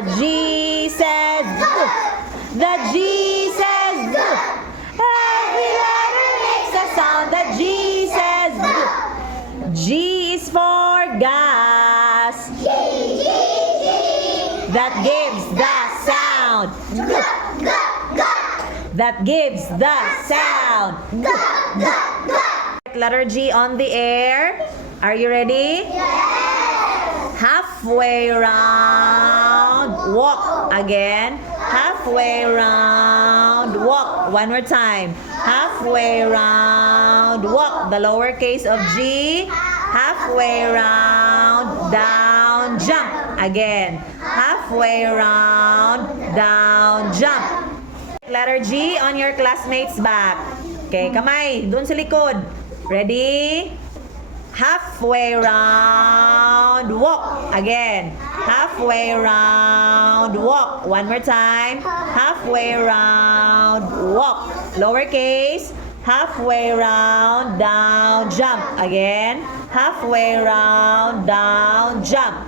The G says G. The G says G. Every letter makes a sound. The G says G. G is for gas. That gives the sound. That gives the sound. Letter G on the air. Are you ready? Halfway round, walk again. Halfway round, walk. One more time. Halfway round, walk. The lowercase of G. Halfway round, down, jump. Again. Halfway round, down, jump. Letter G on your classmates' back. Okay, kamay, doon sa likod. Ready? Halfway round, walk. Again. Halfway round, walk. One more time. Halfway round, walk. Lowercase. Halfway round, down, jump. Again. Halfway round, down, jump.